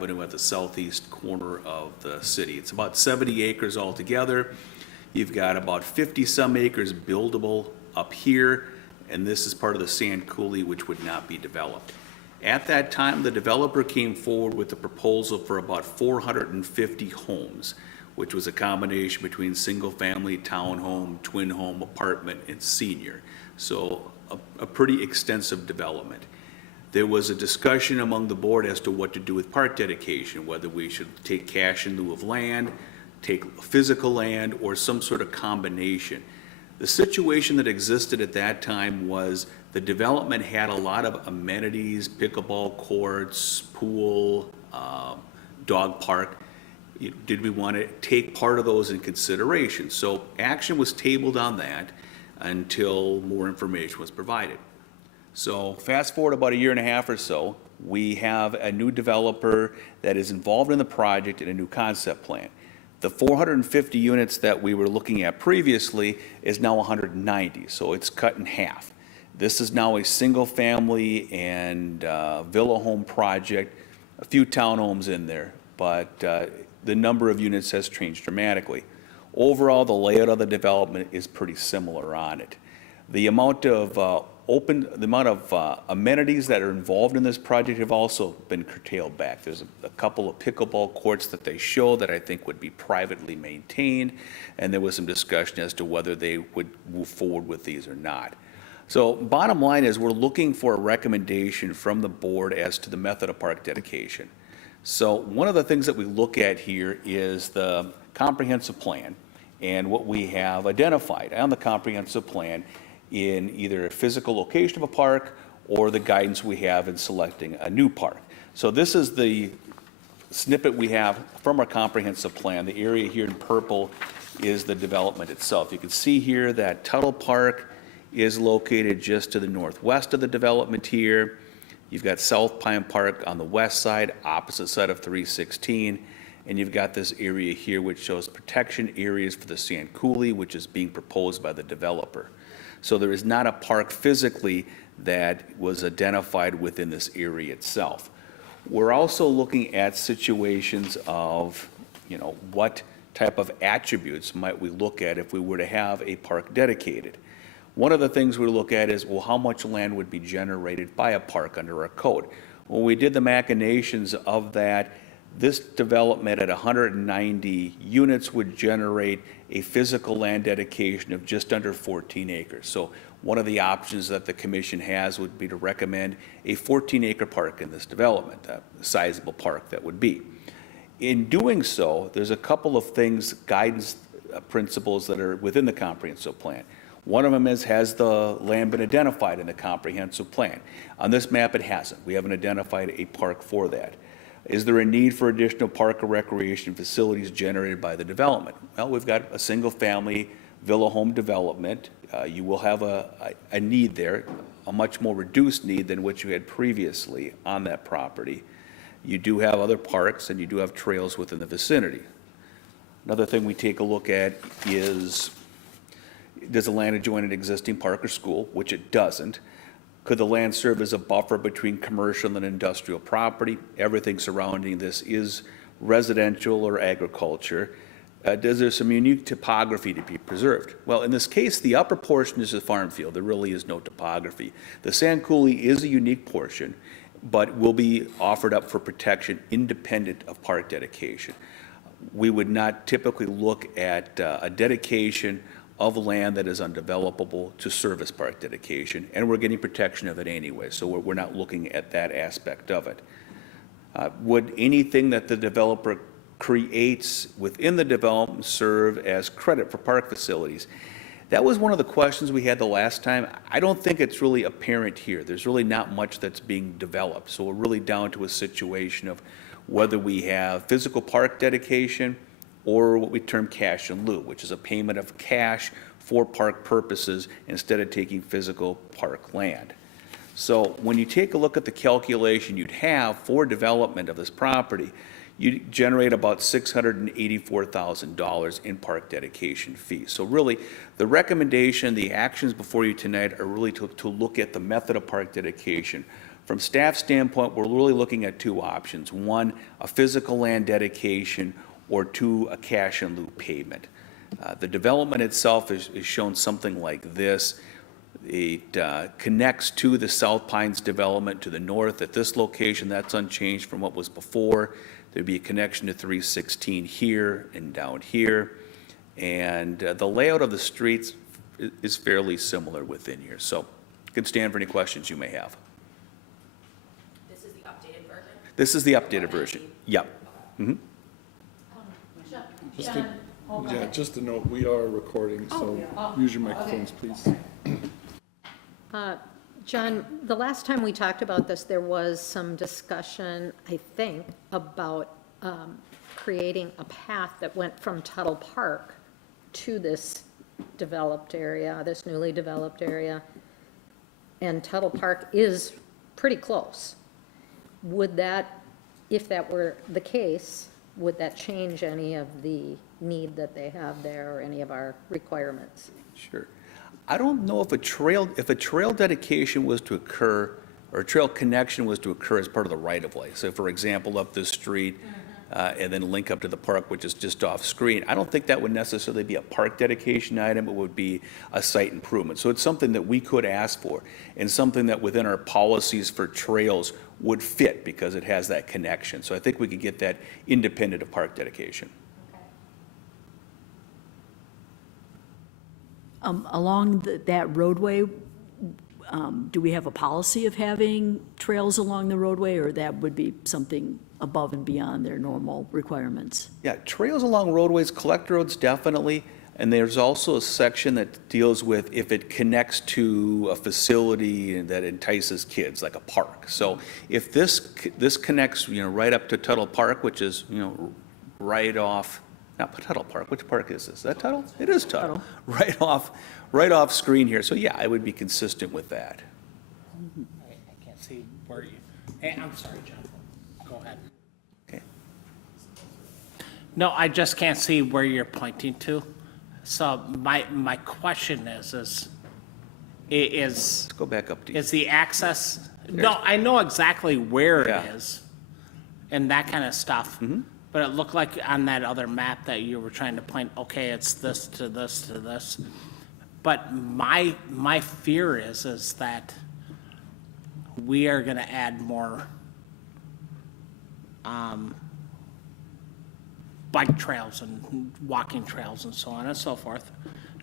Avenue at the southeast corner of the city. It's about 70 acres altogether. You've got about 50-some acres buildable up here, and this is part of the sand coulee, which would not be developed. At that time, the developer came forward with a proposal for about 450 homes, which was a combination between single-family, townhome, twin home, apartment, and senior. So a pretty extensive development. There was a discussion among the board as to what to do with park dedication, whether we should take cash in lieu of land, take physical land, or some sort of combination. The situation that existed at that time was the development had a lot of amenities, pickleball courts, pool, dog park. Did we want to take part of those in consideration? So action was tabled on that until more information was provided. So fast forward about a year and a half or so, we have a new developer that is involved in the project and a new concept plan. The 450 units that we were looking at previously is now 190, so it's cut in half. This is now a single-family and villa home project, a few townhomes in there, but the number of units has changed dramatically. Overall, the layout of the development is pretty similar on it. The amount of amenities that are involved in this project have also been curtailed back. There's a couple of pickleball courts that they show that I think would be privately maintained, and there was some discussion as to whether they would move forward with these or not. So bottom line is we're looking for a recommendation from the board as to the method of park dedication. So one of the things that we look at here is the comprehensive plan and what we have identified on the comprehensive plan in either a physical location of a park or the guidance we have in selecting a new park. So this is the snippet we have from our comprehensive plan. The area here in purple is the development itself. You can see here that Tuttle Park is located just to the northwest of the development here. You've got South Pine Park on the west side, opposite side of 316, and you've got this area here which shows protection areas for the sand coulee, which is being proposed by the developer. So there is not a park physically that was identified within this area itself. We're also looking at situations of, what type of attributes might we look at if we were to have a park dedicated. One of the things we look at is, well, how much land would be generated by a park under our code? When we did the machinations of that, this development at 190 units would generate a physical land dedication of just under 14 acres. So one of the options that the commission has would be to recommend a 14-acre park in this development, a sizable park that would be. In doing so, there's a couple of things, guidance principles that are within the comprehensive plan. One of them is, has the land been identified in the comprehensive plan? On this map, it hasn't. We haven't identified a park for that. Is there a need for additional park or recreation facilities generated by the development? Well, we've got a single-family villa home development. You will have a need there, a much more reduced need than what you had previously on that property. You do have other parks and you do have trails within the vicinity. Another thing we take a look at is, does the land adjoin an existing park or school, which it doesn't? Could the land serve as a buffer between commercial and industrial property? Everything surrounding this is residential or agriculture. Does there some unique topography to be preserved? Well, in this case, the upper portion is a farm field. There really is no topography. The sand coulee is a unique portion, but will be offered up for protection independent of park dedication. We would not typically look at a dedication of land that is undevelopable to service park dedication, and we're getting protection of it anyway, so we're not looking at that aspect of it. Would anything that the developer creates within the development serve as credit for park facilities? That was one of the questions we had the last time. I don't think it's really apparent here. There's really not much that's being developed, so we're really down to a situation of whether we have physical park dedication or what we term cash in lieu, which is a payment of cash for park purposes instead of taking physical park land. So when you take a look at the calculation you'd have for development of this property, you generate about $684,000 in park dedication fees. So really, the recommendation, the actions before you tonight are really to look at the method of park dedication From staff standpoint, we're really looking at two options. One, a physical land dedication, or two, a cash in lieu payment. The development itself is shown something like this. It connects to the South Pines development to the north at this location. That's unchanged from what was before. There'd be a connection to 316 here and down here. And the layout of the streets is fairly similar within here. So I can stand for any questions you may have. This is the updated version? This is the updated version. Yep. Mm-hmm. Just a note, we are recording, so use your microphones, please. John, the last time we talked about this, there was some discussion, I think, about creating a path that went from Tuttle Park to this developed area, this newly developed area. And Tuttle Park is pretty close. Would that, if that were the case, would that change any of the need that they have there or any of our requirements? Sure. I don't know if a trail dedication was to occur, or a trail connection was to occur as part of the right-of-way. So for example, up this street, and then link up to the park, which is just off screen. I don't think that would necessarily be a park dedication item. It would be a site improvement. So it's something that we could ask for, and something that within our policies for trails would fit because it has that connection. So I think we could get that independent of park dedication. Along that roadway, do we have a policy of having trails along the roadway, or that would be something above and beyond their normal requirements? Yeah, trails along roadways, collector roads definitely, and there's also a section that deals with if it connects to a facility that entices kids, like a park. So if this connects, right up to Tuttle Park, which is, right off, not Tuttle Park, which park is this? Is that Tuttle? It is Tuttle. Right off screen here. So yeah, I would be consistent with that. I can't see where you, hey, I'm sorry, John. Go ahead. Okay. No, I just can't see where you're pointing to. So my question is Let's go back up to you. is the access, no, I know exactly where Yeah. it is and that kind of stuff. But it looked like on that other map that you were trying to point, okay, it's this to this to this. But my fear is that we are gonna add more bike trails and walking trails and so on and so forth,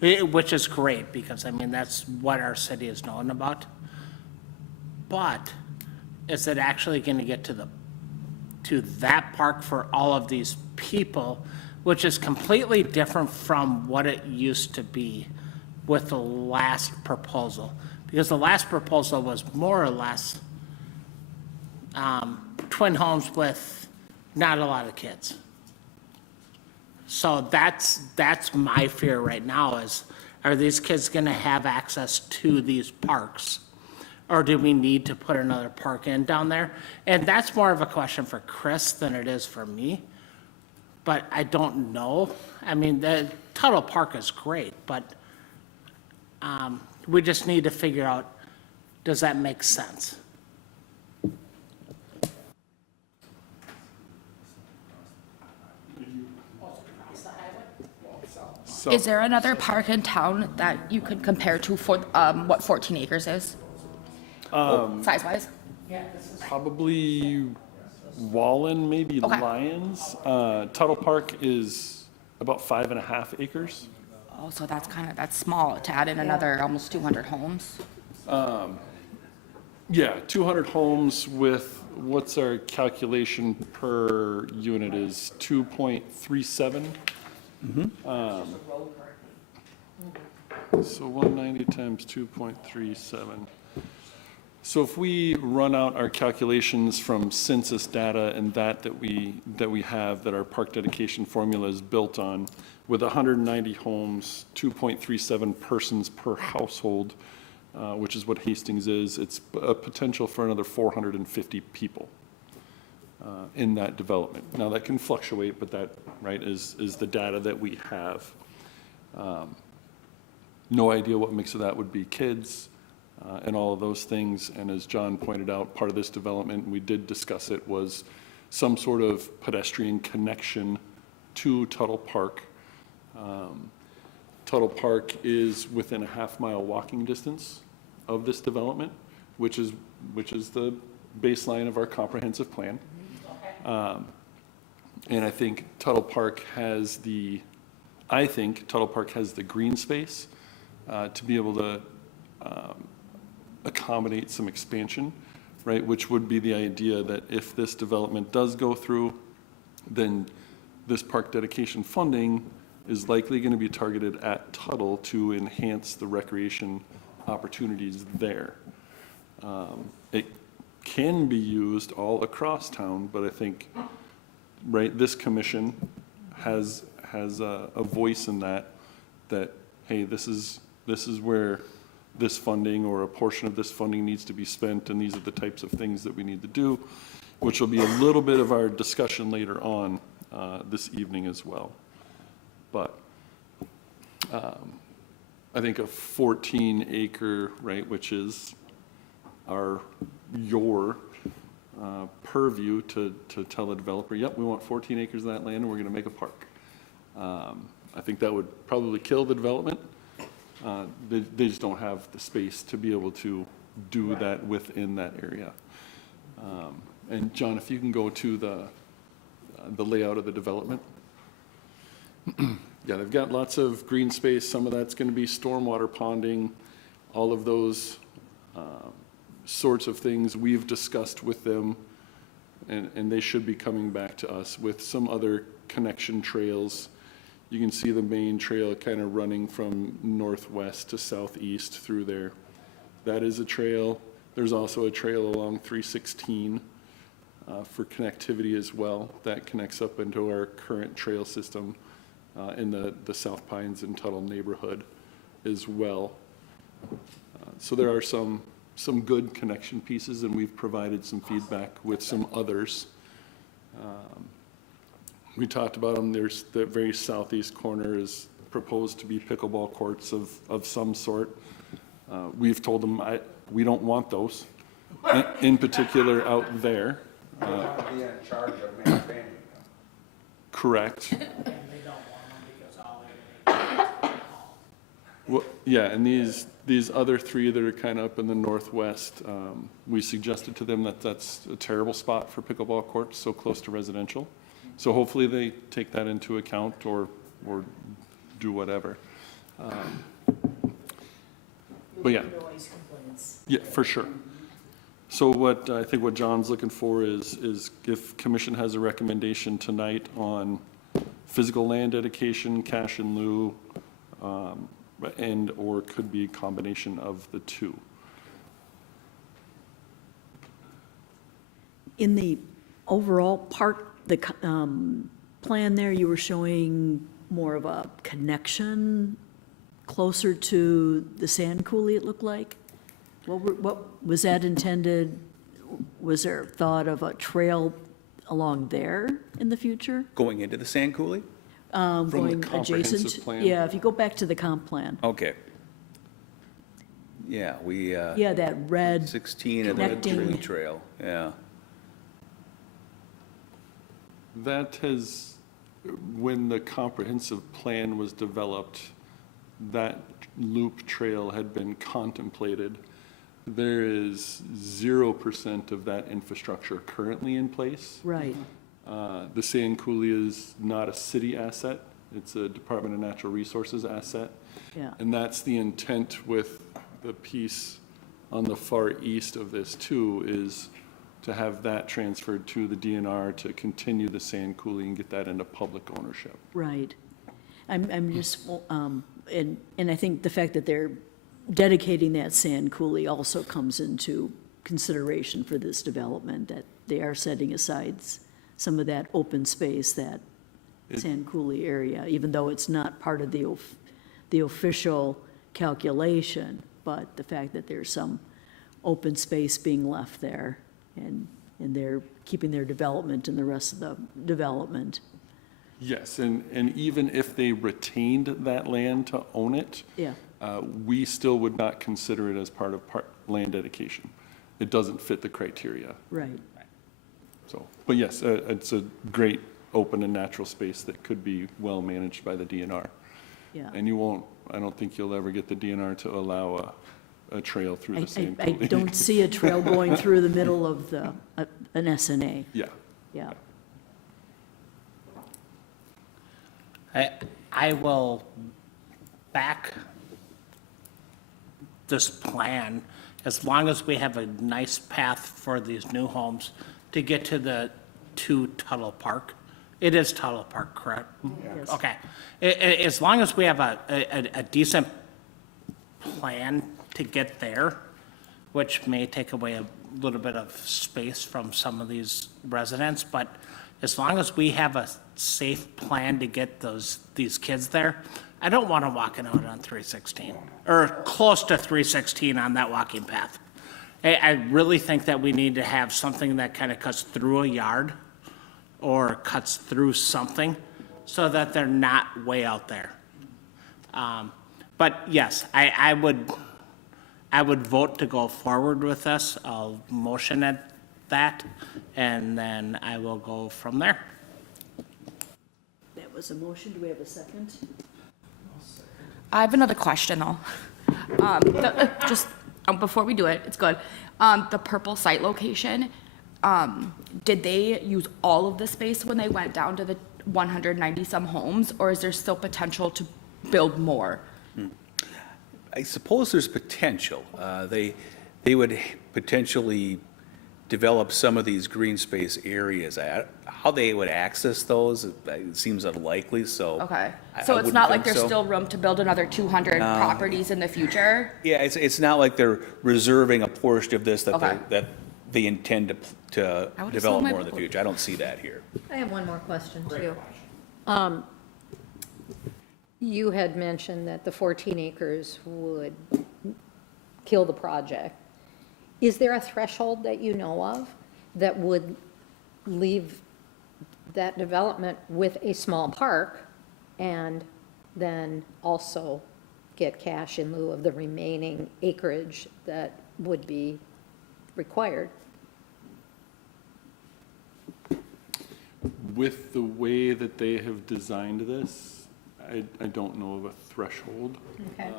which is great because, I mean, that's what our city is known about. But is it actually going to get to that park for all of these people, which is completely different from what it used to be with the last proposal? Because the last proposal was more or less twin homes with not a lot of kids. So that's my fear right now is, are these kids gonna have access to these parks? Or do we need to put another park in down there? And that's more of a question for Chris than it is for me. But I don't know. I mean, the Tuttle Park is great, but we just need to figure out, does that make sense? Is there another park in town that you could compare to for what 14 acres is? Size-wise? Probably Wallen, maybe Okay. Lyons. Tuttle Park is about 5.5 acres. Oh, so that's small to add in another almost 200 homes. Yeah, 200 homes with, what's our calculation per unit is 2.37? So 190 times 2.37. So if we run out our calculations from census data and that we have, that our park dedication formula is built on, with 190 homes, 2.37 persons per household, which is what Hastings is, it's a potential for another 450 people in that development. Now, that can fluctuate, but that, right, is the data that we have. No idea what mix of that would be kids, and all of those things. And as John pointed out, part of this development, and we did discuss it, was some sort of pedestrian connection to Tuttle Park. Tuttle Park is within a half-mile walking distance of this development, which is the baseline of our comprehensive plan. And I think Tuttle Park has the green space to be able to accommodate some expansion, right? Which would be the idea that if this development does go through, then this park dedication funding is likely going to be targeted at Tuttle to enhance the recreation opportunities there. It can be used all across town, but I think, right, this commission has a voice in that, hey, this is where this funding or a portion of this funding needs to be spent, and these are the types of things that we need to do, which will be a little bit of our discussion later on this evening as well. But I think a 14-acre, right, which is your purview to tell a developer, yep, we want 14 acres of that land and we're going to make a park. I think that would probably kill the development. They just don't have the space to be able to do that within that area. And John, if you can go to the layout of the development. Yeah, they've got lots of green space. Some of that's going to be stormwater ponding, all of those sorts of things we've discussed with them, and they should be coming back to us with some other connection trails. You can see the main trail kind of running from northwest to southeast through there. That is a trail. There's also a trail along 316 for connectivity as well. That connects up into our current trail system in the South Pines and Tuttle neighborhood as well. So there are some good connection pieces, and we've provided some feedback with some others. We talked about them. There's the very southeast corner is proposed to be pickleball courts of some sort. We've told them we don't want those, in particular out there. Be in charge of maintaining them. Correct. And they don't want them because all they're Well, yeah, and these other three that are kind of up in the northwest, we suggested to them that that's a terrible spot for pickleball courts, so close to residential. So hopefully they take that into account or do whatever. But yeah. Yeah, for sure. So I think what John's looking for is if commission has a recommendation tonight on physical land dedication, cash in lieu, or could be a combination of the two. In the overall park, the plan there, you were showing more of a connection closer to the sand coulee, it looked like. What was that intended? Was there thought of a trail along there in the future? Going into the sand coulee? From the Going comprehensive adjacent? plan? Yeah, if you go back to the comp plan. Okay. Yeah, we, Yeah, that red, 16 and the connecting. Coulee Trail, yeah. That has, when the comprehensive plan was developed, that loop trail had been contemplated. There is 0% of that infrastructure currently in place. right, The sand coulee is not a city asset. It's a Department of Natural Resources asset. yeah. And that's the intent with the piece on the far east of this too, is to have that transferred to the DNR to continue the sand coulee and get that into public ownership. Right. I'm just, and I think the fact that they're dedicating that sand coulee also comes into consideration for this development, that they are setting aside some of that open space, that sand coulee area, even though it's not part of the official calculation, but the fact that there's some open space being left there, and they're keeping their development and the rest of the development. Yes, and even if they retained that land to own it, Yeah, we still would not consider it as part of land dedication. It doesn't fit the criteria. Right. So, but yes, it's a great open and natural space that could be well managed by the DNR. Yeah. And you won't, I don't think you'll ever get the DNR to allow a trail through I, the same. I don't see a trail going through the middle of an SNA. Yeah. Yeah. I will back this plan as long as we have a nice path for these new homes to get to Tuttle Park. It is Tuttle Park, correct? Yes. Okay. As long as we have a decent plan to get there, which may take away a little bit of space from some of these residents, but as long as we have a safe plan to get these kids there, I don't want them walking out on 316, or close to 316 on that walking path. I really think that we need to have something that kind of cuts through a yard or cuts through something so that they're not way out there. But yes, I would vote to go forward with this. I'll motion that, and then I will go from there. That was a motion. Do we have a second? I have another question though. Before we do it, it's good. The purple site location, did they use all of the space when they went down to the 190 some homes, or is there still potential to build more? I suppose there's potential. They would potentially develop some of these green space areas. How they would access those, it seems unlikely, so. Okay, I so it's wouldn't not like think there's so. still room to build another 200 properties in the future? Yeah, it's not like they're reserving a portion of this Okay. that they intend to I would develop assume more in the it would. future. I don't see that here. I have one more question, too. You had mentioned that the 14 acres would kill the project. Is there a threshold that you know of that would leave that development with a small park and then also get cash in lieu of the remaining acreage that would be required? With the way that they have designed this, I don't know of a threshold. Okay.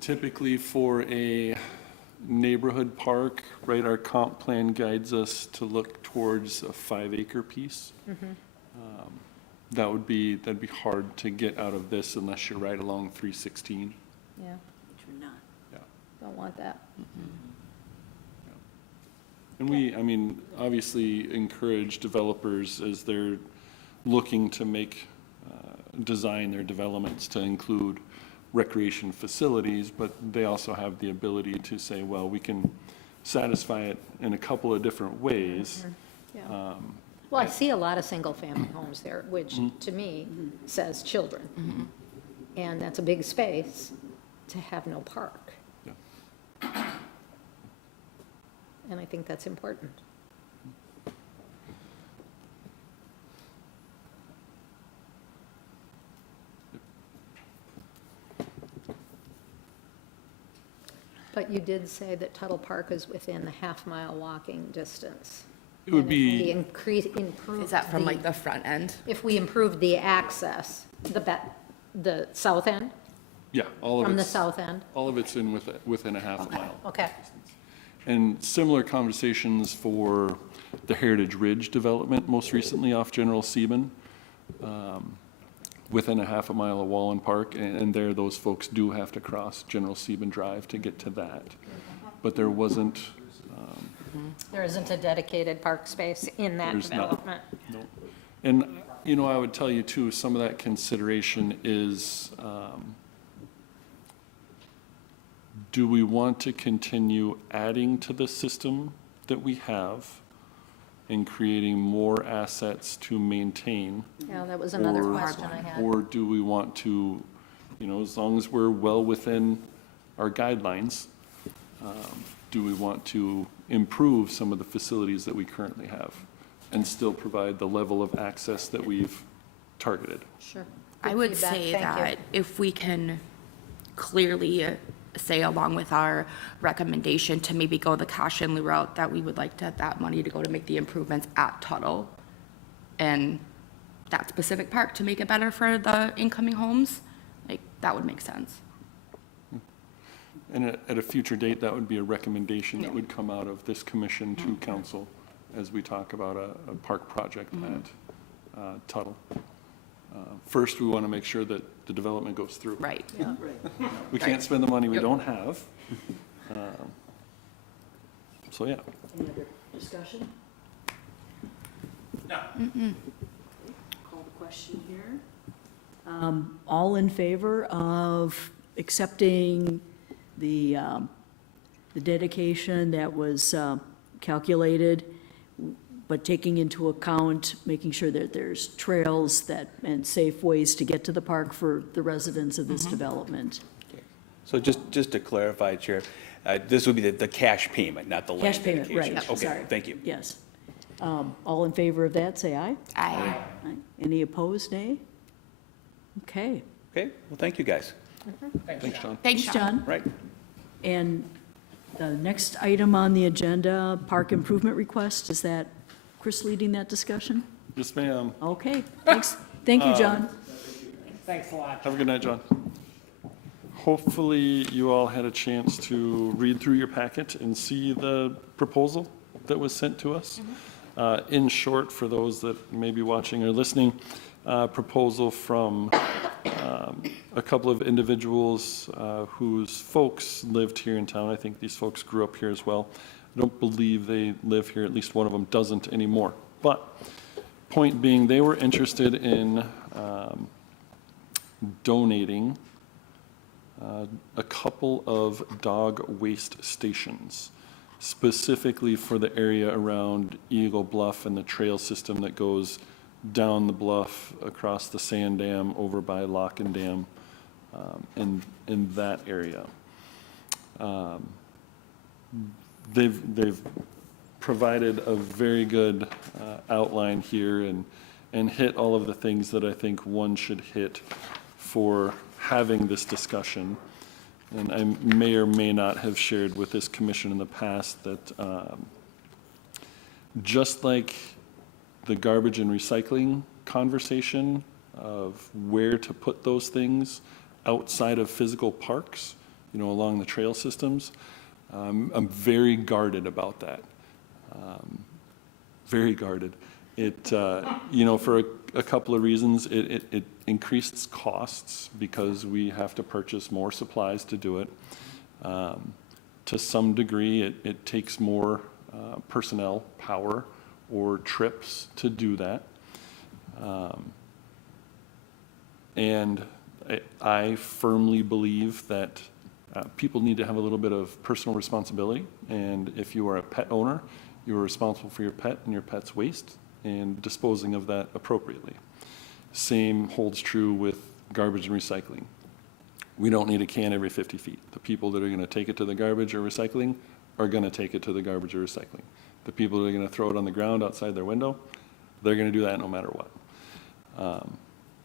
Typically for a neighborhood park, right, our comp plan guides us to look towards a 5-acre piece. That'd be hard to get out of this unless you're right along 316. Yeah, Which we're not. Yeah. don't want that. And I mean, obviously encourage developers as they're looking to design their developments to include recreation facilities, but they also have the ability to say, well, we can satisfy it in a couple of different ways. Yeah. Well, I see a lot of single-family homes there, which to me says children. And that's a big space to have no park. Yeah. And I think that's important. But you did say that Tuttle Park is within the half-mile walking distance. It would And if we be, improve Is that from the- like the front end? If we improve the access, the south end, yeah, all of from the it's, south end? all of it's within a half a mile. Okay, And similar conversations for the Heritage Ridge development, most recently off General Sieben, within a half a mile of Wallen Park, and there, those folks do have to cross General Sieben Drive to get to that. But there wasn't, there isn't a dedicated park space in that There's not. development. no. And, I would tell you too, some of that consideration is, do we want to continue adding to the system that we have and creating more assets to maintain? Yeah, that was another Or- question I had. Or do we want to, as long as we're well within our guidelines, do we want to improve some of the facilities that we currently have and still provide the level of access that we've targeted? Sure. I Good would feedback. say Thank you. that if we can clearly say along with our recommendation to maybe go the cash in lieu route, that we would like to have that money to go to make the improvements at Tuttle and that specific park to make it better for the incoming homes, like, that would make sense. And at a future date, that would be a recommendation that would come out of this commission to council as we talk about a park project at Tuttle. First, we want to make sure that the development goes through. Right. Yeah, right. We can't spend the money we Yep. don't have. So, yeah. Any other discussion? No. Call the question here. All in favor of accepting the dedication that was calculated, but taking into account, making sure that there's trails that, and safe ways to get to the park for the residents of this development? So just to clarify, Chair, this would be the cash payment, not the land Cash payment, dedication. right, Okay, sorry. thank you. Yes. All in favor of that, say aye. Aye. Aye. Any opposed, nay? Okay. Okay, well, thank you, guys. Thanks, John. Thanks, John. Right. And the next item on the agenda, park improvement request, is that Chris leading that discussion? Yes, ma'am. Okay, thanks. Thank you, John. Thanks a lot. Have a good night, John. Hopefully, you all had a chance to read through your packet and see the proposal that was sent to us. In short, for those that may be watching or listening, proposal from a couple of individuals whose folks lived here in town. I think these folks grew up here as well. I don't believe they live here, at least one of them doesn't anymore. But point being, they were interested in donating a couple of dog waste stations, specifically for the area around Eagle Bluff and the trail system that goes down the bluff, across the sand dam, over by Lock and Dam, in that area. They've provided a very good outline here and hit all of the things that I think one should hit for having this discussion. And I may or may not have shared with this commission in the past that just like the garbage and recycling conversation of where to put those things outside of physical parks, you know, along the trail systems, I'm very guarded about that. Very guarded. It, you know, for a couple of reasons, it increased costs because we have to purchase more supplies to do it. To some degree, it takes more personnel power or trips to do that. And I firmly believe that people need to have a little bit of personal responsibility. And if you are a pet owner, you are responsible for your pet and your pet's waste and disposing of that appropriately. Same holds true with garbage and recycling. We don't need a can every 50 feet. The people that are going to take it to the garbage or recycling are going to take it to the garbage or recycling. The people that are going to throw it on the ground outside their window, they're going to do that no matter what.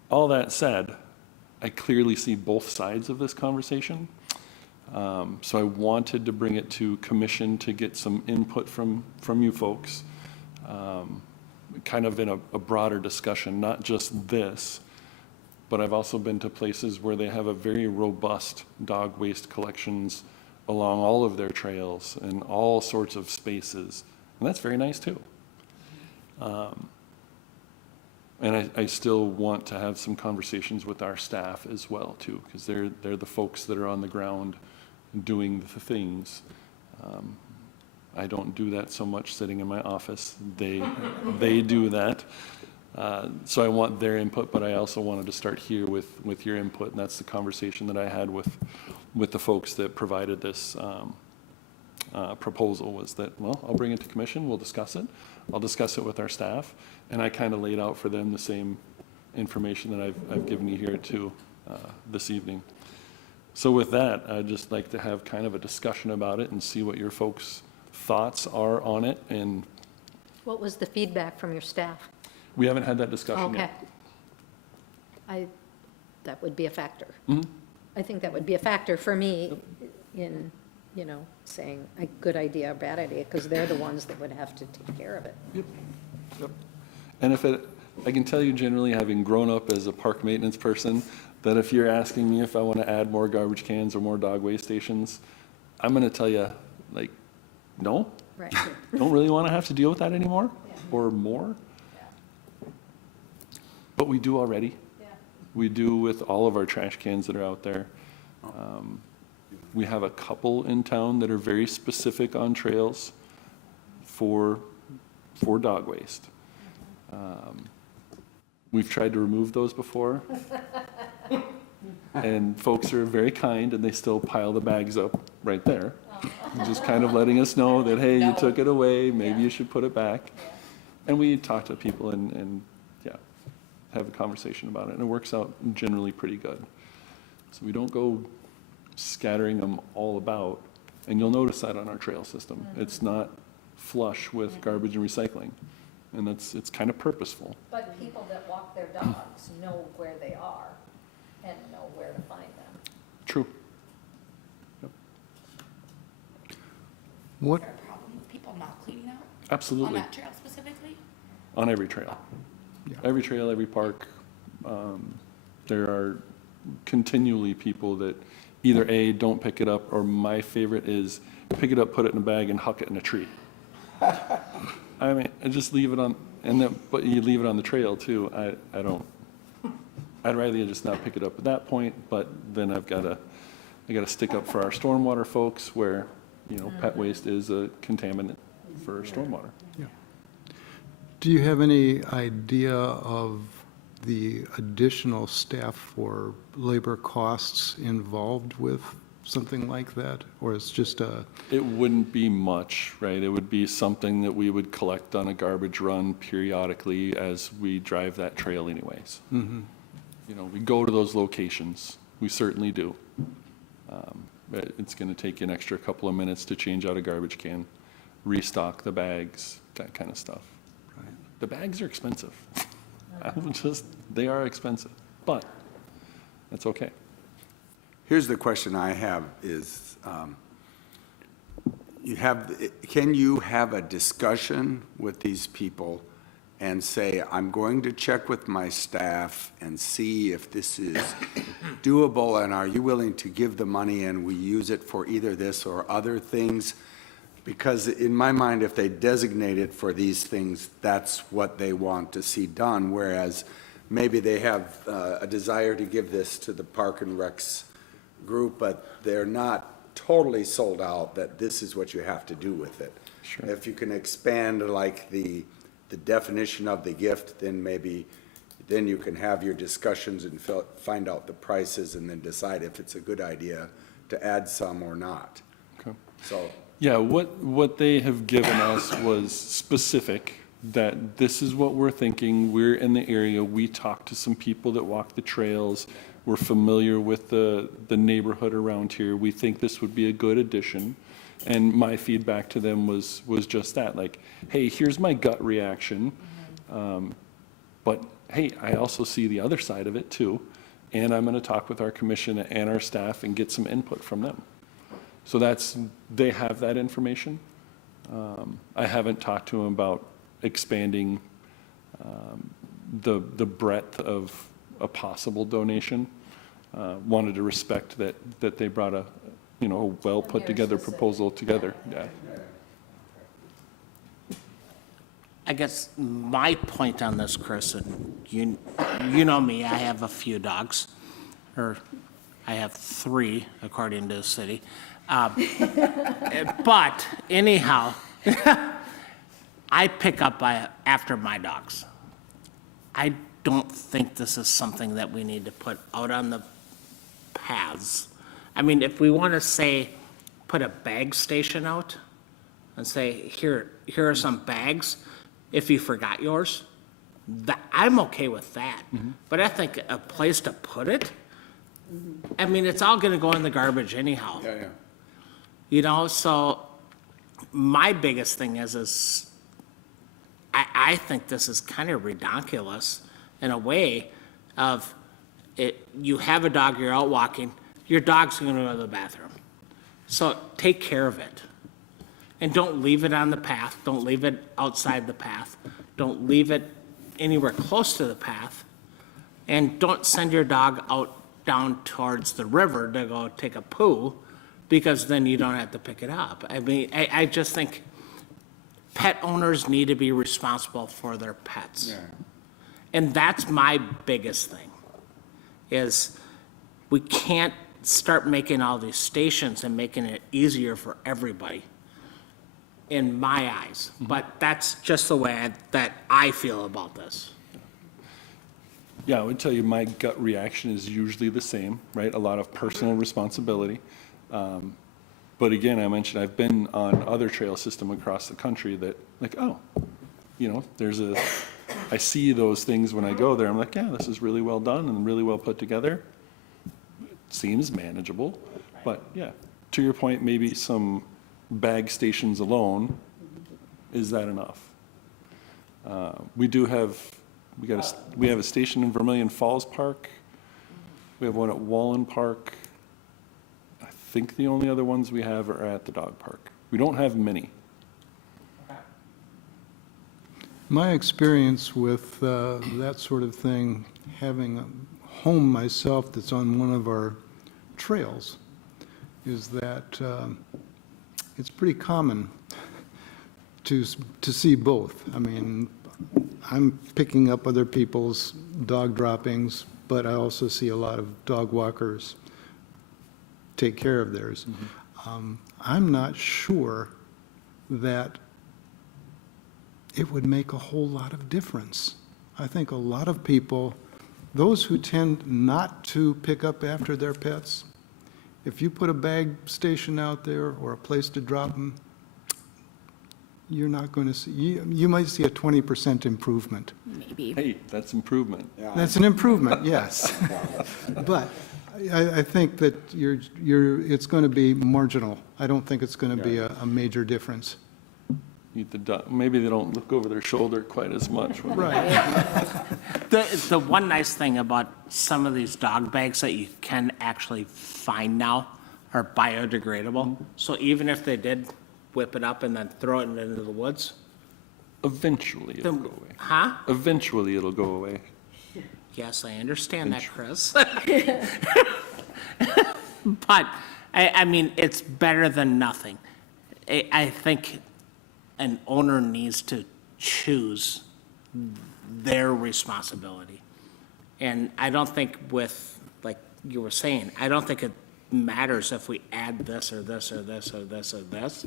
All that said, I clearly see both sides of this conversation. So I wanted to bring it to commission to get some input from you folks, kind of in a broader discussion, not just this, but I've also been to places where they have a very robust dog waste collections along all of their trails and all sorts of spaces, and that's very nice too. And I still want to have some conversations with our staff as well too, because they're the folks that are on the ground doing the things. I don't do that so much sitting in my office. They do that. So I want their input, but I also wanted to start here with your input, and that's the conversation that I had with the folks that provided this proposal, was that, well, I'll bring it to commission, we'll discuss it. I'll discuss it with our staff, and I kind of laid out for them the same information that I've given you here too this evening. So with that, I'd just like to have kind of a discussion about it and see what your folks' thoughts are on it, and What was the feedback from your staff? we haven't had that discussion Okay. yet. That would be a factor. I think that would be a factor for me in, saying a good idea or bad idea, because they're the ones that would have to take care of it. And I can tell you generally, having grown up as a park maintenance person, that if you're asking me if I want to add more garbage cans or more dog waste stations, I'm going to tell you, like, no, Right. don't really want to have to deal with that anymore or more. But we do already. We do with all of our trash cans that are out there. We have a couple in town that are very specific on trails for dog waste. We've tried to remove those before. And folks are very kind and they still pile the bags up right there. Just kind of letting us know that, hey, you took it away, maybe you should put it back. And we talk to people and have a conversation about it, and it works out generally pretty good. So we don't go scattering them all about, and you'll notice that on our trail system. It's not flush with garbage and recycling, and it's kind of purposeful. But people that walk their dogs know where they are and know where to find them. True. Is What, there a problem with people not cleaning out on Absolutely, that trail specifically? on every trail. Every trail, every park, there are continually people that either A, don't pick it up, or my favorite is pick it up, put it in a bag, and huck it in a tree. I mean, I just leave it on, but you leave it on the trail too. I don't, I'd rather you just not pick it up at that point, but then I gotta stick up for our stormwater folks where, pet waste is a contaminant for stormwater. do you have any idea of the additional staff or labor costs involved with something like that? Or it's just It wouldn't be much, right? It would be something that we would collect on a garbage run periodically as we drive that trail anyways. We go to those locations, we certainly do. But it's gonna take you an extra couple of minutes to change out a garbage can, restock the bags, that kind of stuff. The bags are expensive. They are expensive, but that's okay. Here's the question I have is, can you have a discussion with these people and say, I'm going to check with my staff and see if this is doable, and are you willing to give the money and we use it for either this or other things? Because in my mind, if they designate it for these things, that's what they want to see done, whereas maybe they have a desire to give this to the Park and Recs group, but they're not totally sold out that this is what you have to do with it. Sure. If you can expand like the definition of the gift, then maybe, then you can have your discussions and find out the prices and then decide if it's a good idea to add some or not. Okay. So, Yeah, what they have given us was specific, that this is what we're thinking. We're in the area, we talked to some people that walk the trails. We're familiar with the neighborhood around here. We think this would be a good addition. And my feedback to them was just that, like, hey, here's my gut reaction. But hey, I also see the other side of it too. And I'm gonna talk with our commission and our staff and get some input from them. So they have that information. I haven't talked to them about expanding the breadth of a possible donation. Wanted to respect that they brought a well put together proposal together. Yeah. I guess my point on this, Chris, and you know me, I have a few dogs, or I have 3 according to the city. But anyhow, I pick up after my dogs. I don't think this is something that we need to put out on the paths. I mean, if we want to say, put a bag station out and say, here are some bags, if you forgot yours, I'm okay with that. But I think a place to put it, I mean, it's all going to go in the garbage anyhow. yeah. So my biggest thing is I think this is kind of redonkulous in a way of it. You have a dog, you're out walking, your dog's gonna go to the bathroom. So take care of it. And don't leave it on the path, don't leave it outside the path, don't leave it anywhere close to the path. And don't send your dog out down towards the river to go take a poo, because then you don't have to pick it up. I mean, I just think pet owners need to be responsible for their pets. And that's my biggest thing, is we can't start making all these stations and making it easier for everybody, in my eyes. But that's just the way that I feel about this. Yeah, I would tell you, my gut reaction is usually the same, right? A lot of personal responsibility. But again, I mentioned I've been on other trail system across the country that, like, oh, I see those things when I go there. I'm like, yeah, this is really well done and really well put together. It seems manageable, but yeah, to your point, maybe some bag stations alone, is that enough? We have a station in Vermilion Falls Park. We have one at Wallen Park. I think the only other ones we have are at the dog park. We don't have many. My experience with that sort of thing, having a home myself that's on one of our trails, is that it's pretty common to see both. I mean, I'm picking up other people's dog droppings, but I also see a lot of dog walkers take care of theirs. I'm not sure that it would make a whole lot of difference. I think a lot of people, those who tend not to pick up after their pets, if you put a bag station out there or a place to drop them, you're not going to see, you might see a 20% improvement. Maybe. Hey, that's improvement. That's an improvement, yes. But I think that it's going to be marginal. I don't think it's going to be a major difference. Maybe they don't look over their shoulder quite as much. Right. The one nice thing about some of these dog bags that you can actually find now are biodegradable. So even if they did whip it up and then throw it into the woods. Eventually it'll go away. Huh? Eventually it'll go away. Yes, I understand that, Chris. But, I mean, it's better than nothing. I think an owner needs to choose their responsibility. And I don't think like you were saying, I don't think it matters if we add this or this or this or this or this.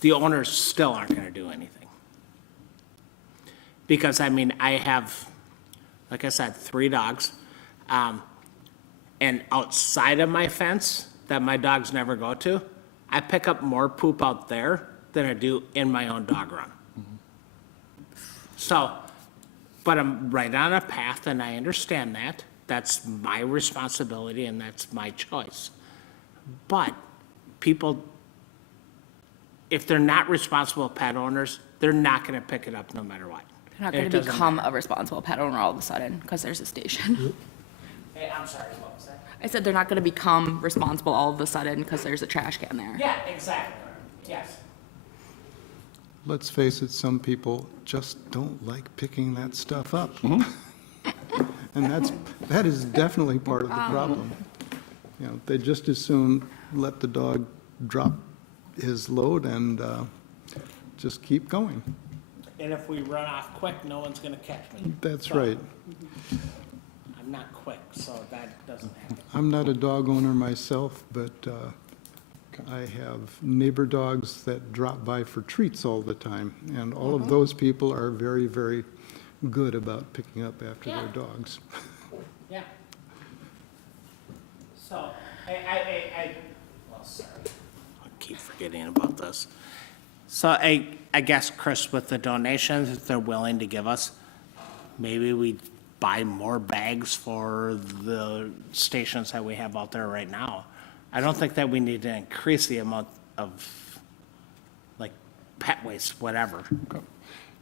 The owners still aren't gonna do anything. Because, I mean, I have, like I said, 3 dogs. And outside of my fence that my dogs never go to, I pick up more poop out there than I do in my own dog run. So, but I'm right on a path and I understand that. That's my responsibility and that's my choice. But people, if they're not responsible pet owners, they're not gonna pick it up no matter what. They're not And going it to become a responsible pet owner all of a sudden because there's a station. Hey, I'm sorry, what was that? I said they're not going to become responsible all of a sudden because there's a trash can there. Yeah, exactly, yes. Let's face it, some people just don't like picking that stuff up. And that is definitely part of the problem. You know, they just as soon let the dog drop his load and just keep going. And if we run off quick, no one's gonna catch me. That's So, right. I'm not quick, so that doesn't happen. I'm not a dog owner myself, but I have neighbor dogs that drop by for treats all the time. And all of those people are very, very good about picking up after their dogs. Yeah. So, well, sorry. I keep forgetting about this. So I guess, Chris, with the donations that they're willing to give us, maybe we buy more bags for the stations that we have out there right now. I don't think that we need to increase the amount of, like, pet waste, whatever.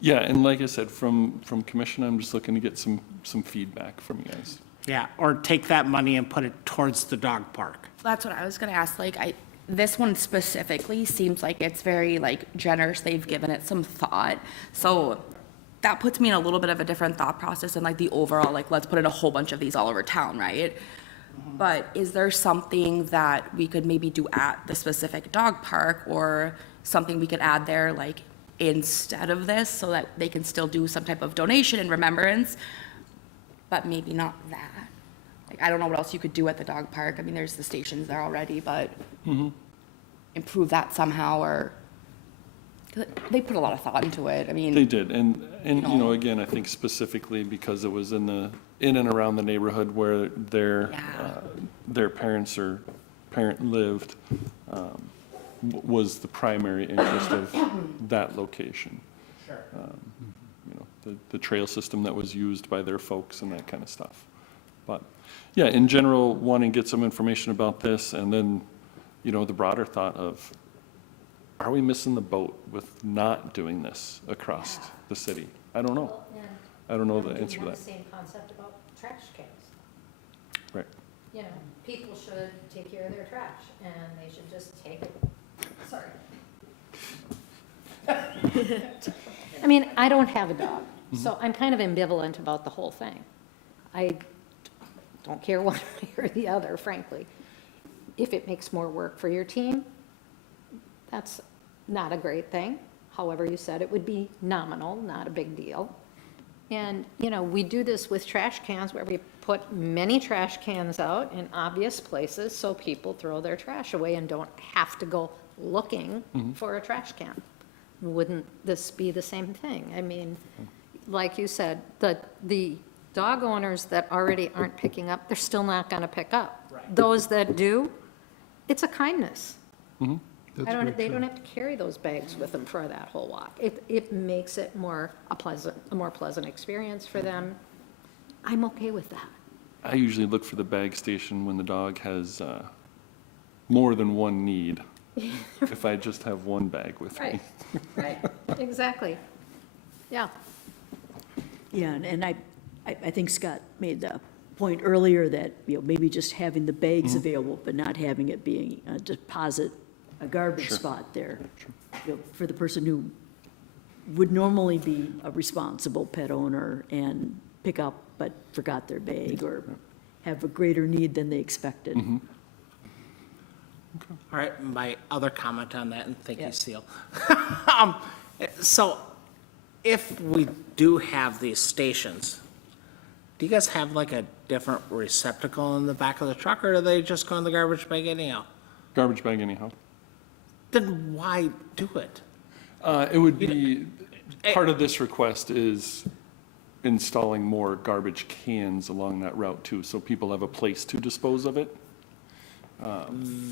Yeah, and like I said, from commission, I'm just looking to get some feedback from you guys. Yeah, or take that money and put it towards the dog park. That's what I was gonna ask, like, this one specifically seems like it's very, like, generous, they've given it some thought, so that puts me in a little bit of a different thought process than like the overall, like, let's put in a whole bunch of these all over town, right? But is there something that we could maybe do at the specific dog park, or something we could add there, like, instead of this, so that they can still do some type of donation in remembrance, but maybe not that? Like, I don't know what else you could do at the dog park. I mean, there's the stations there already, but improve that somehow, or, 'cause they put a lot of thought into it. I They mean, did, and, you know, again, I think specifically because it was in and around the neighborhood where their parents or parent lived, was the primary interest of that location. Sure. You know, the trail system that was used by their folks and that kind of stuff. But, yeah, in general, wanting to get some information about this, and then, you know, the broader thought of, are we missing the boat with not doing this across the city? I don't know. I don't know the answer to that. Same concept about trash cans. Right. You know, people should take care of their trash, and they should just take it. Sorry. I mean, I don't have a dog, so I'm kind of ambivalent about the whole thing. I don't care one way or the other, frankly. If it makes more work for your team, that's not a great thing. However, you said it would be nominal, not a big deal. And, you know, we do this with trash cans where we put many trash cans out in obvious places so people throw their trash away and don't have to go looking for a trash can. Wouldn't this be the same thing? I mean, like you said, the dog owners that already aren't picking up, they're still not going to pick up. Right. Those that do, it's a kindness. That's They very don't true. have to carry those bags with them for that whole walk. It makes it a more pleasant experience for them. I'm okay with that. I usually look for the bag station when the dog has more than one need. If I just have one bag with me. Right, exactly. Yeah. Yeah, and I think Scott made the point earlier that, you know, maybe just having the bags available, but not having it being a deposit, a garbage spot there. You know, for the person who would normally be a responsible pet owner and pick up, but forgot their bag, or have a greater need than they expected. All right, my other comment on that, and thank you, Yeah. Seal. So if we do have these stations, do you guys have like a different receptacle in the back of the truck, or do they just go in the garbage bag anyhow? Garbage bag anyhow. Then why do it? It would be, part of this request is installing more garbage cans along that route too, so people have a place to dispose of it.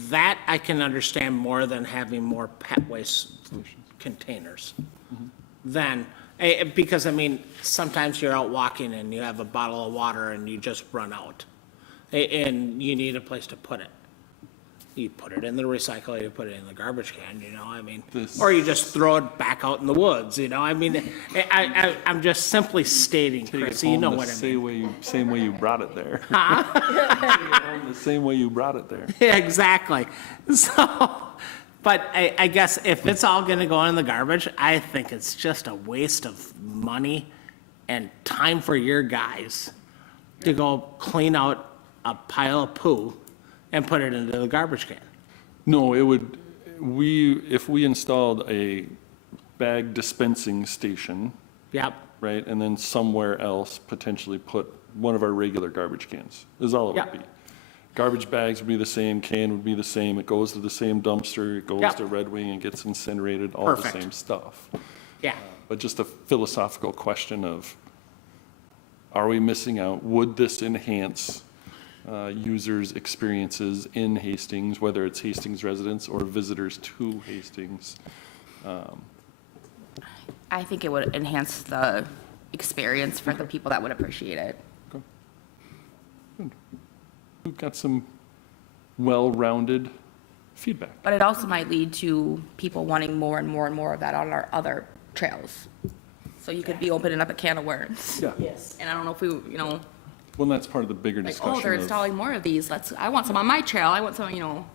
That I can understand more than having more pet waste containers. Then, because I mean, sometimes you're out walking and you have a bottle of water and you just run out. And you need a place to put it. You put it in the recycle, you put it in the garbage can, you know, I mean, or you just throw it back out in the woods, you know, I mean, I'm just simply stating, Take it Chris, you home know the what I mean. same way you brought it there. Take it home the same way you brought it there. Yeah, exactly. So, but I guess if it's all gonna go in the garbage, I think it's just a waste of money and time for your guys to go clean out a pile of poo and put it into the garbage can. No, it would, if we installed a bag dispensing station, Yep, right, and then somewhere else potentially put one of our regular garbage cans, is all it Yep. would be. Garbage bags would be the same, can would be the same, it goes to the same dumpster, it goes Yep. to Red Wing and gets incinerated, all the Perfect. same stuff. yeah. But just a philosophical question of, are we missing out? Would this enhance users' experiences in Hastings, whether it's Hastings residents or visitors to Hastings? I think it would enhance the experience for the people that would appreciate it. We've got some well-rounded feedback. But it also might lead to people wanting more and more and more of that on our other trails. So you could be opening up a can of worms. Yeah. Yes. And I don't know if we, you know, Well, that's part of the bigger Like, discussion oh, they're of- installing more of these, I want some on my trail, I want some,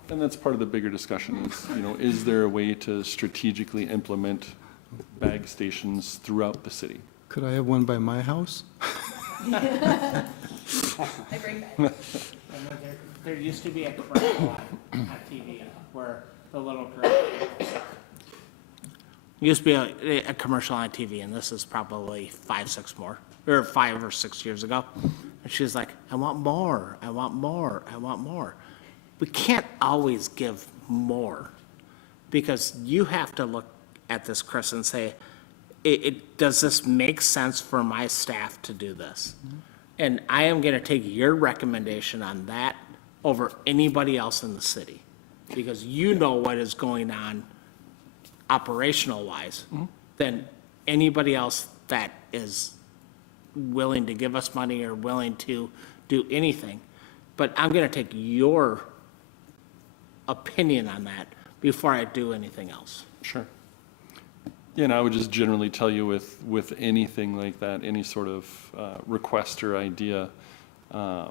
And that's part of the bigger discussion is, is there a way to strategically implement bag stations throughout the city? Could I have one by my house? I bring that. I mean, there used to be a commercial on TV where the little girl. Used to be a commercial on TV, and this is probably 5 or 6 years ago. And she's like, I want more, I want more, I want more. We can't always give more, because you have to look at this, Chris, and say, does this make sense for my staff to do this? And I am gonna take your recommendation on that over anybody else in the city, because you know what is going on operational-wise than anybody else that is willing to give us money or willing to do anything. But I'm gonna take your opinion on that before I do anything else. Sure. Yeah, and I would just generally tell you with anything like that, any sort of request or idea, I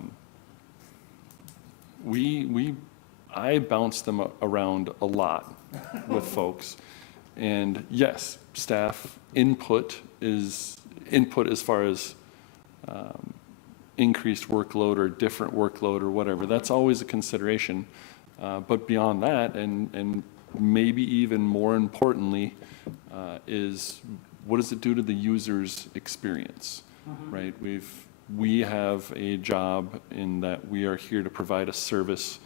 bounce them around a lot with folks. And yes, staff input as far as increased workload or different workload or whatever, that's always a consideration. But beyond that, and maybe even more importantly, is what does it do to the user's experience, right? We have a job in that we are here to provide a service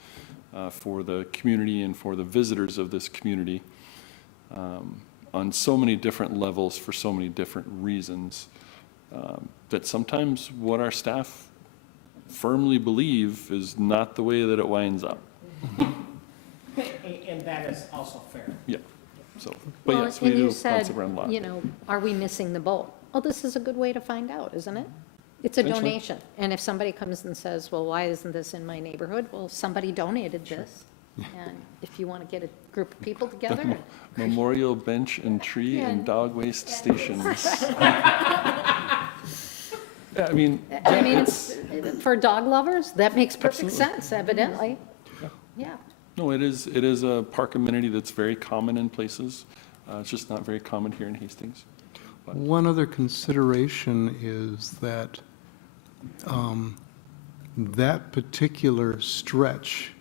for the community and for the visitors of this community on so many different levels for so many different reasons, that sometimes what our staff firmly believe is not the way that it winds up. And that is also fair. Yeah, so, but Well, yes, we and do you bounce said, around a lot. Are we missing the boat? Well, this is a good way to find out, isn't it? It's a Potentially. donation. And if somebody comes and says, well, why isn't this in my neighborhood? Well, somebody donated this. And if you want to get a group of people together, Memorial bench and tree and dog waste stations. Yeah, I mean, I mean, for dog lovers, that makes perfect sense, evidently. Yeah. no, it is a park amenity that's very common in places. It's just not very common here in Hastings. One other consideration is that that particular stretch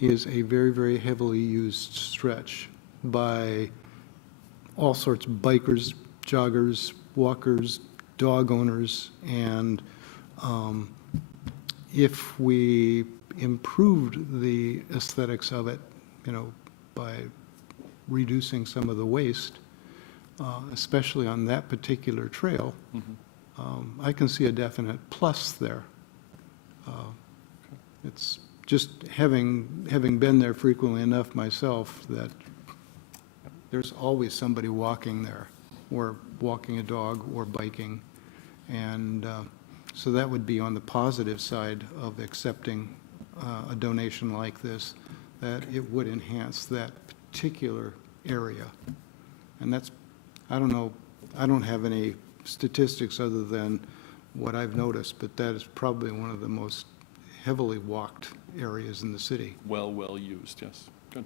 is a very, very heavily used stretch by all sorts of bikers, joggers, walkers, dog owners, and if we improved the aesthetics of it, by reducing some of the waste, especially on that particular trail, I can see a definite plus there. It's just having been there frequently enough myself that there's always somebody walking there, or walking a dog, or biking. And so that would be on the positive side of accepting a donation like this, that it would enhance that particular area. And that's, I don't know, I don't have any statistics other than what I've noticed, but that is probably one of the most heavily walked areas in the city. Well used, yes. Good.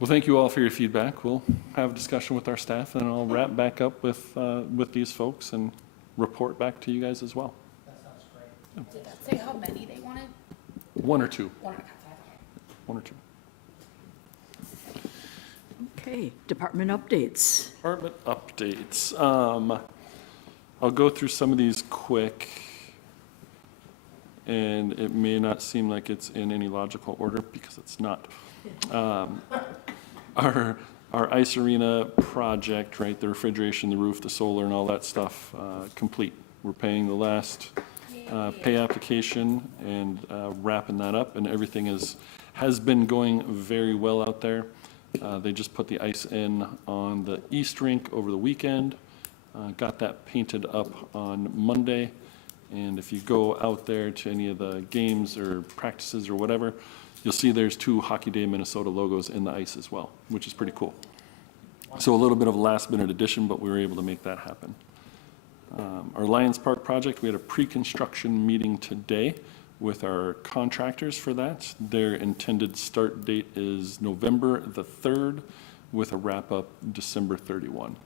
Well, thank you all for your feedback. We'll have a discussion with our staff, and I'll wrap back up with these folks and report back to you guys as well. That sounds great. Did that say how many they wanted? One or two. One. One or two. Okay, department updates. Department updates. I'll go through some of these quick, and it may not seem like it's in any logical order because it's not. Our ice arena project, right, the refrigeration, the roof, the solar, and all that stuff, complete. We're paying the last pay application and wrapping that up, and everything has been going very well out there. They just put the ice in on the east rink over the weekend, got that painted up on Monday, and if you go out there to any of the games or practices or whatever, you'll see there's 2 Hockey Day Minnesota logos in the ice as well, which is pretty cool. So a little bit of a last minute addition, but we were able to make that happen. Our Lions Park project, we had a pre-construction meeting today with our contractors for that. Their intended start date is November the 3rd with a wrap-up December 31.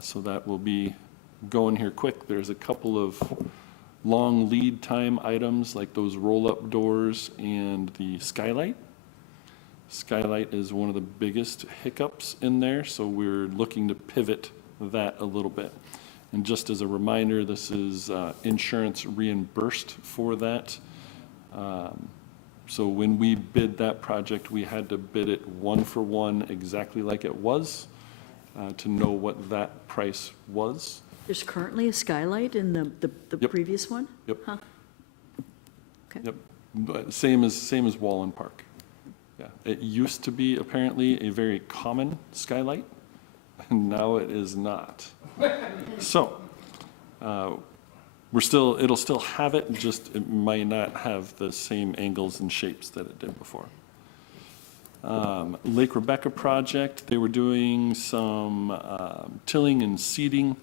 So that will be going here quick. There's a couple of long lead time items like those roll-up doors and the skylight. Skylight is one of the biggest hiccups in there, so we're looking to pivot that a little bit. And just as a reminder, this is insurance reimbursed for that. So when we bid that project, we had to bid it one for one exactly like it was to know what that price was. There's currently a skylight in the Yep. previous one? Yep. Huh. Okay. Yep, but same as Wallen Park. Yeah, it used to be apparently a very common skylight, and now it is not. So, it'll still have it, just it might not have the same angles and shapes that it did before. Lake Rebecca project, they were doing some tilling and seeding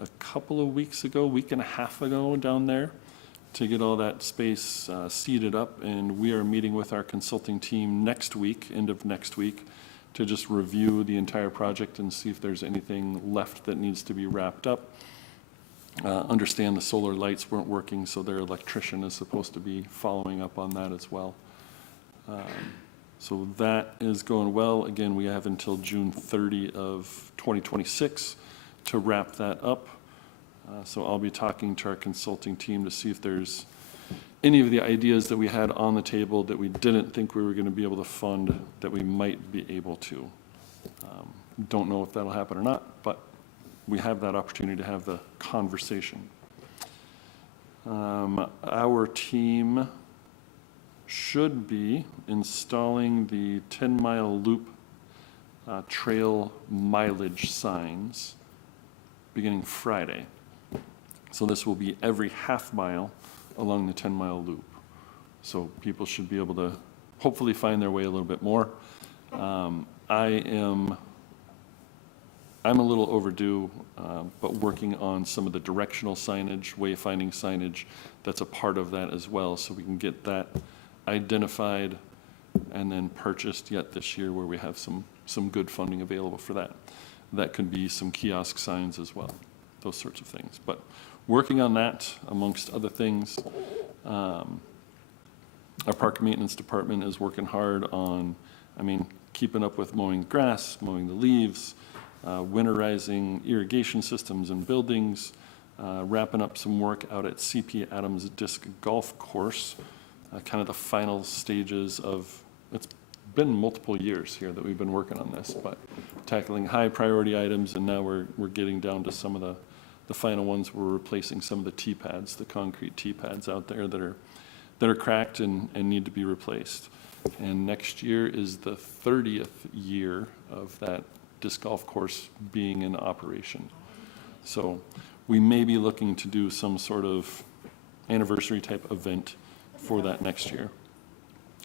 a couple of weeks ago, week and a half ago down there to get all that space seeded up. And we are meeting with our consulting team next week, end of next week, to just review the entire project and see if there's anything left that needs to be wrapped up. Understand the solar lights weren't working, so their electrician is supposed to be following up on that as well. So that is going well. Again, we have until June 30 of 2026 to wrap that up. So I'll be talking to our consulting team to see if there's any of the ideas that we had on the table that we didn't think we were going to be able to fund that we might be able to. Don't know if that'll happen or not, but we have that opportunity to have the conversation. Our team should be installing the 10-mile loop trail mileage signs beginning Friday. So this will be every half mile along the 10-mile loop. So people should be able to hopefully find their way a little bit more. I'm a little overdue, but working on some of the directional signage, wayfinding signage, that's a part of that as well, so we can get that identified and then purchased yet this year where we have some good funding available for that. That could be some kiosk signs as well, those sorts of things. But working on that amongst other things. Our park maintenance department is working hard on, keeping up with mowing grass, mowing the leaves, winterizing irrigation systems and buildings, wrapping up some work out at CP Adams Disc Golf Course, kind of the final stages of, it's been multiple years here that we've been working on this, but tackling high priority items, and now we're getting down to some of the final ones. We're replacing some of the T-pads, the concrete T-pads out there that are cracked and need to be replaced. And next year is the 30th year of that disc golf course being in operation. So we may be looking to do some sort of anniversary type event for that next year.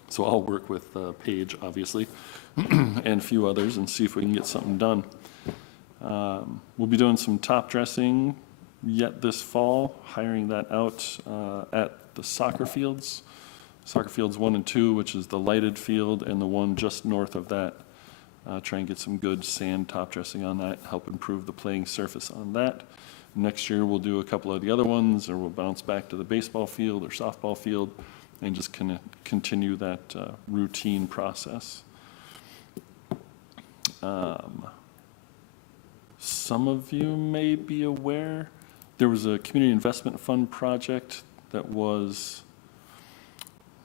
So I'll work with Paige, obviously, and a few others and see if we can get something done. We'll be doing some top dressing yet this fall, hiring that out at the soccer fields. Soccer fields 1 and 2, which is the lighted field, and the one just north of that. Try and get some good sand top dressing on that, help improve the playing surface on that. Next year, we'll do a couple of the other ones, or we'll bounce back to the baseball field or softball field and just kind of continue that routine process. Some of you may be aware, there was a community investment fund project that was,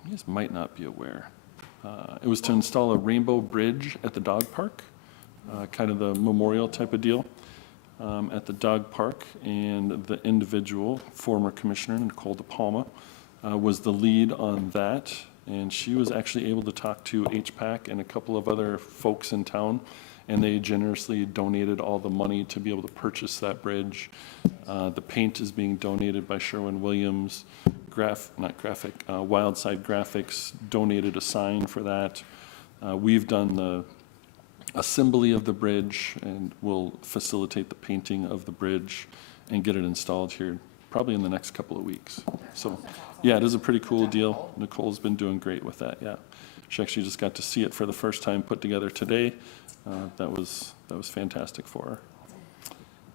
you guys might not be aware. It was to install a rainbow bridge at the dog park, kind of the memorial type of deal at the dog park. And the individual, former commissioner Nicole DePalma, was the lead on that. And she was actually able to talk to HPAC and a couple of other folks in town, and they generously donated all the money to be able to purchase that bridge. The paint is being donated by Sherwin-Williams. Wildside Graphics donated a sign for that. We've done the assembly of the bridge and will facilitate the painting of the bridge and get it installed here probably in the next couple of weeks. So, yeah, it is a pretty cool deal. Nicole's been doing great with that, yeah. She actually just got to see it for the first time put together today. That was fantastic for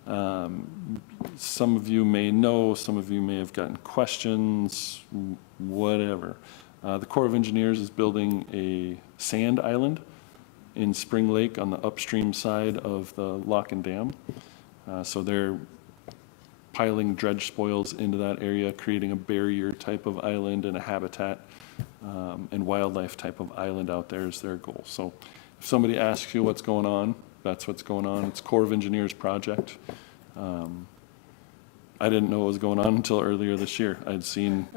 her. Some of you may know, some of you may have gotten questions, whatever. The Corps of Engineers is building a sand island in Spring Lake on the upstream side of the lock and dam. So they're piling dredge spoils into that area, creating a barrier type of island and a habitat and wildlife type of island out there is their goal. So if somebody asks you what's going on, that's what's going on. It's Corps of Engineers project. I didn't know what was going on until earlier this year. I'd seen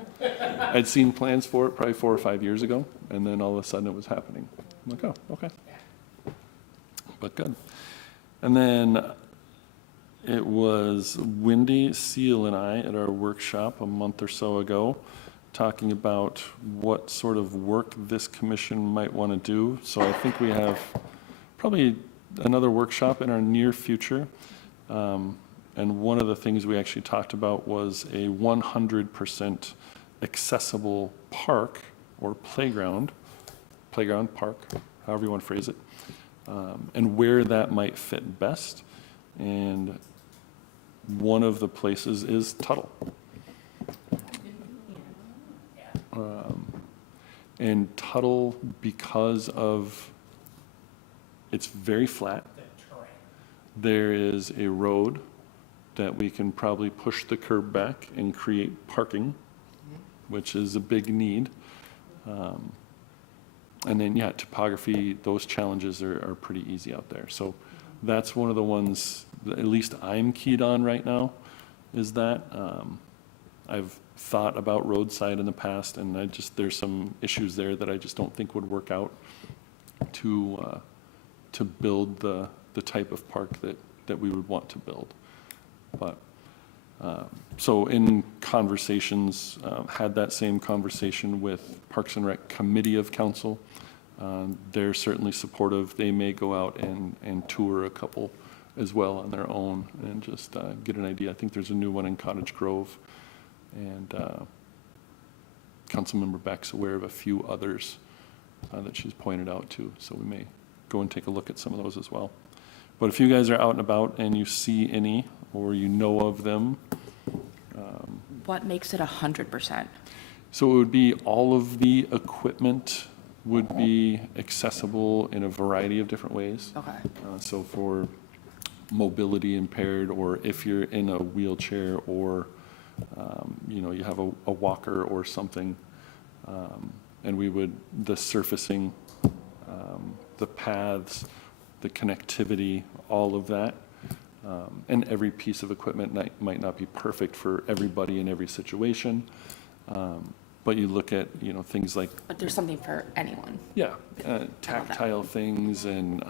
plans for it probably 4 or 5 years ago, and then all of a sudden it was happening. I'm like, oh, okay. But good. And then it was Wendy Seal and I at our workshop a month or so ago, talking about what sort of work this commission might want to do. So I think we have probably another workshop in our near future. And one of the things we actually talked about was a 100% accessible park or playground, park, however you want to phrase it, and where that might fit best. And one of the places is Tuttle. And Tuttle, because of, it's very flat. There is a road that we can probably push the curb back and create parking, which is a big need. And then, yeah, topography, those challenges are pretty easy out there. So that's one of the ones that at least I'm keyed on right now, is that. I've thought about roadside in the past, and there's some issues there that I just don't think would work out to build the type of park that we would want to build. But, so in conversations, had that same conversation with Parks and Rec Committee of Council. They're certainly supportive. They may go out and tour a couple as well on their own and just get an idea. I think there's a new one in Cottage Grove, and Councilmember Beck's aware of a few others that she's pointed out to, so we may go and take a look at some of those as well. But if you guys are out and about and you see any, or you know of them. What makes it 100%? So it would be all of the equipment would be accessible in a variety of different ways. Okay. So for mobility impaired, or if you're in a wheelchair, or you have a walker or something, and the surfacing, the paths, the connectivity, all of that. And every piece of equipment might not be perfect for everybody in every situation. But you look at, things like. But there's something for anyone. Yeah, tactile things and,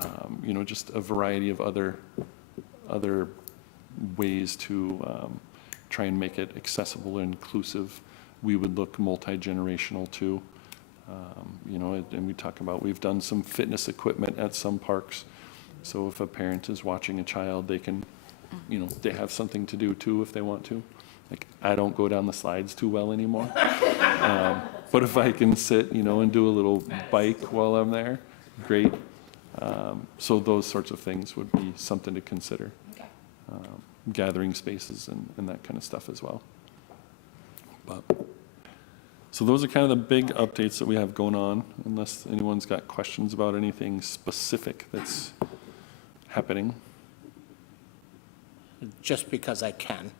just a variety of other ways to try and make it accessible and inclusive. We would look multi-generational too. And we talk about, we've done some fitness equipment at some parks. So if a parent is watching a child, they can, they have something to do too if they want to. Like, I don't go down the slides too well anymore. But if I can sit, and do a little bike while I'm there, great. So those sorts of things would be something to consider. Gathering spaces and that kind of stuff as well. But, so those are kind of the big updates that we have going on, unless anyone's got questions about anything specific that's happening. Just because I can.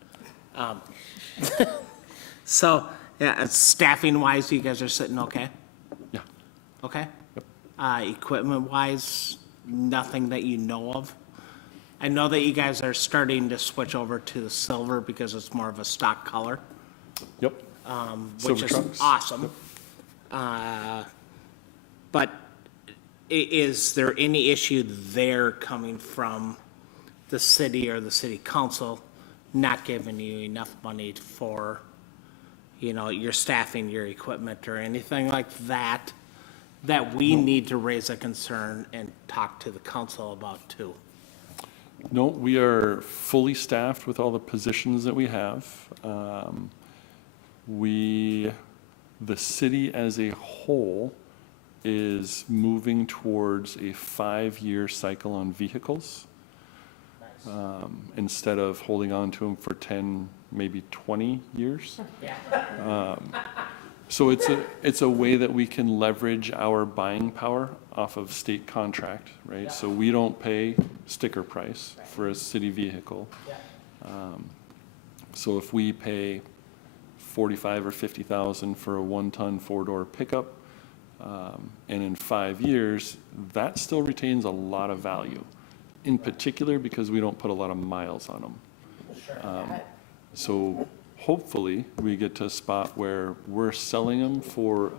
So, yeah, staffing-wise, you guys are sitting okay? Yeah. Okay? Yep. Equipment-wise, nothing that you know of? I know that you guys are starting to switch over to the silver because it's more of a stock color, Yep. which Silver is trunks. awesome. But is there any issue there coming from the city or the city council not giving you enough money for, your staffing, your equipment, or anything like that, that we need to raise a concern and talk to the council about too? No, we are fully staffed with all the positions that we have. The city as a whole is moving towards a 5-year cycle on vehicles. Instead of holding on to them for 10, maybe 20 years. So it's a way that we can leverage our buying power off of state contract, right? So we don't pay sticker price for a city vehicle. So if we pay 45 or 50,000 for a 1-ton 4-door pickup, and in 5 years, that still retains a lot of value. In particular, because we don't put a lot of miles on them. So hopefully, we get to a spot where we're selling them for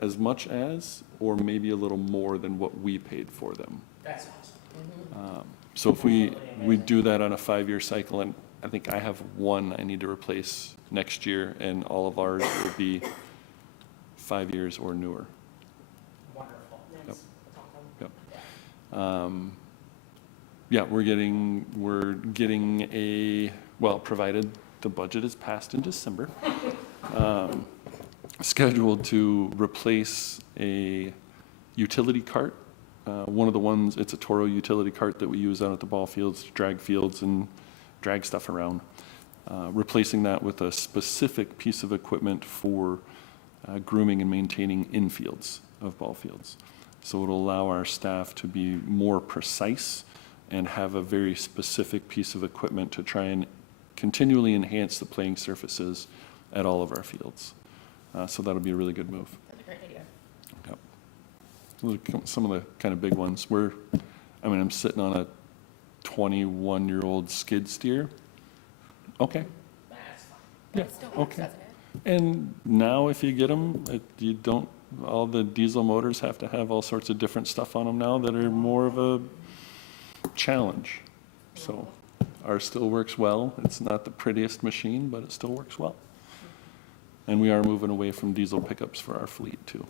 as much as, or maybe a little more than what we paid for them. That's awesome. So if we do that on a 5-year cycle, and I think I have one I need to replace next year, and all of ours will be 5 years or newer. Wonderful. Yep. Yeah, we're getting well, provided the budget is passed in December, scheduled to replace a utility cart. One of the ones, it's a Toro utility cart that we use out at the ball fields to drag fields and drag stuff around. Replacing that with a specific piece of equipment for grooming and maintaining infields of ball fields. So it'll allow our staff to be more precise and have a very specific piece of equipment to try and continually enhance the playing surfaces at all of our fields. So that'll be a really good move. That's a great idea. Yep. Those are some of the kind of big ones. I'm sitting on a 21-year-old skid steer. Okay. That's fine. Yeah, Still works, okay. doesn't it? And now if you get them, all the diesel motors have to have all sorts of different stuff on them now that are more of a challenge. So ours still works well. It's not the prettiest machine, but it still works well. And we are moving away from diesel pickups for our fleet too.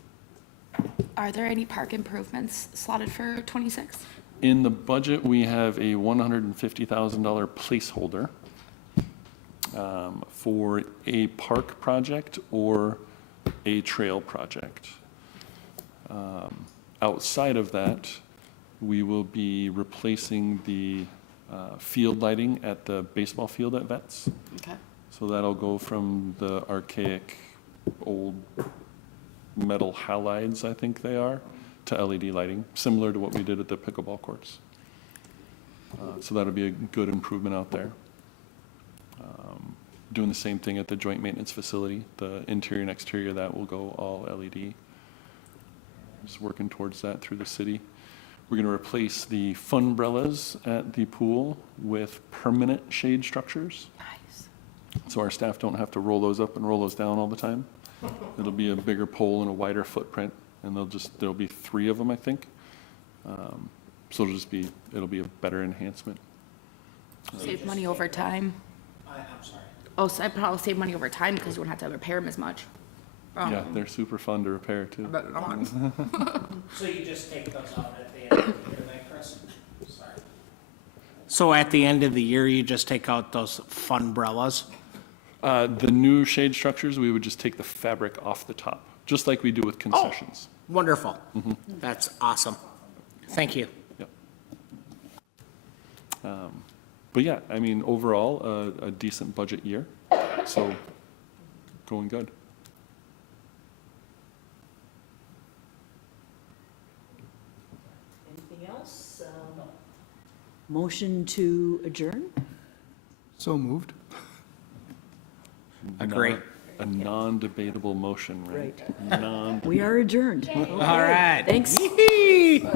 Are there any park improvements slotted for 26? In the budget, we have a $150,000 placeholder for a park project or a trail project. Outside of that, we will be replacing the field lighting at the baseball field at Vets. Okay. So that'll go from the archaic old metal halides, I think they are, to LED lighting, similar to what we did at the pickleball courts. So that'll be a good improvement out there. Doing the same thing at the joint maintenance facility. The interior and exterior of that will go all LED. Just working towards that through the city. We're going to replace the funbrellas at the pool with permanent shade structures. Nice. So our staff don't have to roll those up and roll those down all the time. It'll be a bigger pole and a wider footprint, and there'll be 3 of them, I think. So it'll be a better enhancement. Save money over time. I'm sorry. Oh, so I probably save money over time because you won't have to repair them as much. Yeah, they're super fun to repair too. But not. So you just take those out at the end of the year, then, Chris? Sorry. So at the end of the year, you just take out those funbrellas? The new shade structures, we would just take the fabric off the top, just like we do with concessions. Wonderful. That's awesome. Thank you. Yep. But yeah, overall, a decent budget year, so going good. Anything else? Motion to adjourn? So moved. Agree. A non-debatable motion, right? We are adjourned. All right. Thanks. Yee-hee.